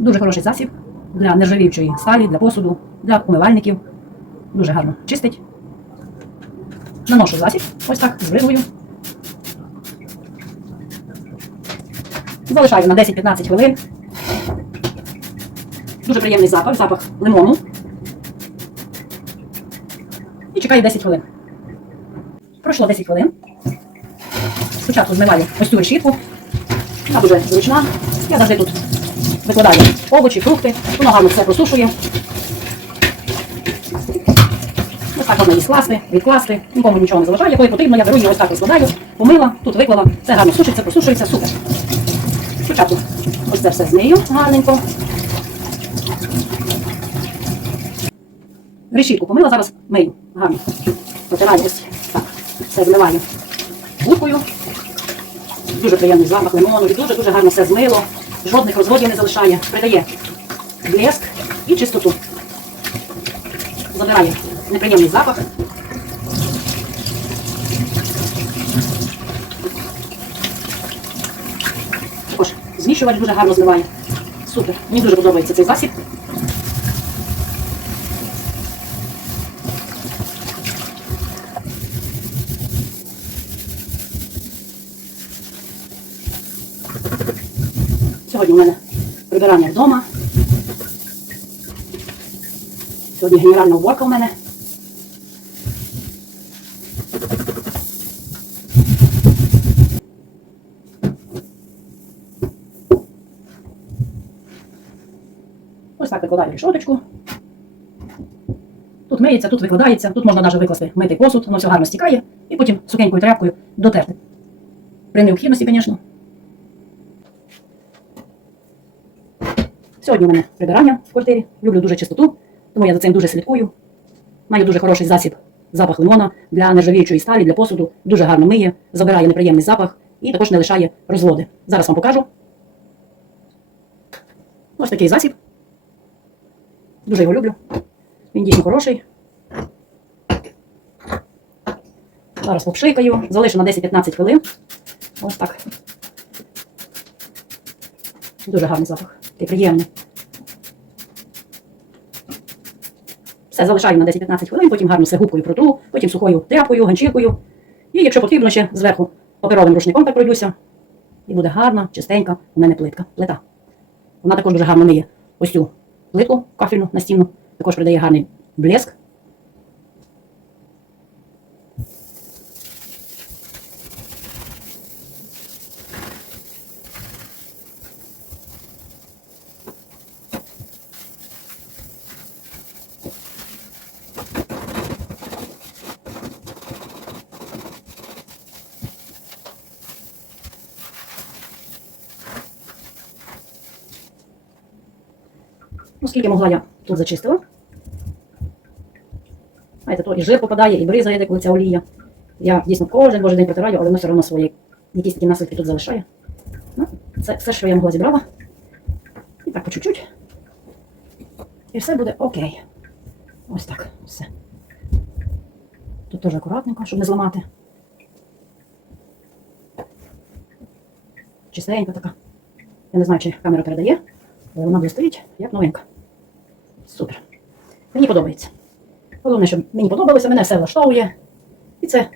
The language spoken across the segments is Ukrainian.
Дуже хороший засіб для нержавіючої сталі, для посуду, для умивальників. Дуже гарно чистить. Наношу засіб, ось так, з бризгою. Залишаю на 10-15 хвилин. Дуже приємний запах, запах лимону. І чекаю 10 хвилин. Пройшло 10 хвилин. Спочатку змиваю ось цю решітку. Вона дуже зручна. Я завжди тут викладаю овочі, фрукти. Гарно все просушує. Ось так можна її скласти, відкласти, нікому нічого не залишаю. Коли потрібно, я беру її ось так розкладаю, помила, тут виклала, все гарно сушиться, просушується, супер. Спочатку ось це все змию гарненько. Решітку помила, зараз мию гарно. Протираю ось так. Все змиваю губкою. Дуже приємний запах лимону і дуже-дуже гарно все змило. Жодних розводів не залишає. Придає блеск і чистоту. Забирає неприємний запах. Також змішувач дуже гарно зливає. Супер. Мені дуже подобається цей засіб. Сьогодні у мене прибирання вдома. Сьогодні генеральна уборка у мене. Ось так викладаю рішоточку. Тут миється, тут викладається, тут можна навіть викласти митий посуд, воно все гарно стікає, і потім сухенькою тряпкою дотерти. При необхідності, звісно. Сьогодні у мене прибирання в квартирі. Люблю дуже чистоту, тому я за цим дуже слідкую. Маю дуже хороший засіб, запах лимона для нержавіючої сталі, для посуду. Дуже гарно миє, забирає неприємний запах і також не лишає розводи. Зараз вам покажу. Ось такий засіб. Дуже його люблю. Він дійсно хороший. Зараз попшикаю, залишу на 10-15 хвилин. Ось так. Дуже гарний запах. Такий приємне. Все залишаю на 10-15 хвилин, потім гарно все губкою протру, потім сухою тряпкою, ганчіркою. І якщо потрібно, ще зверху паперовим рушником так пройдуся. І буде гарна, чистенька у мене плитка. Плита. Вона також дуже гарно миє ось цю плитку кафельну настінну. Також придає гарний блеск. Ну, скільки могла я тут зачистила. Знаєте, то і жир попадає, і бризає, коли ця олія. Я дійсно кожен божий день протираю, але воно все одно свої якісь такі наслідки тут залишає. Ну, це все, що я могла зібрала. І так по чуть-чуть. І все буде окей. Ось так. Все. Тут теж акуратненько, щоб не зламати. Чистенька така. Я не знаю, чи камера передає, але вона блистить, як новинка. Супер. Мені подобається. Головне, щоб мені подобалося, мене все влаштовує. І це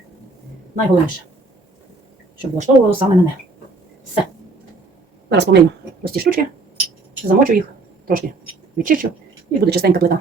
найголовніше. Щоб влаштовувало саме мене. Все. Зараз помию ось ці штучки, замочу їх, трошки відчищу, і буде чистенька плита.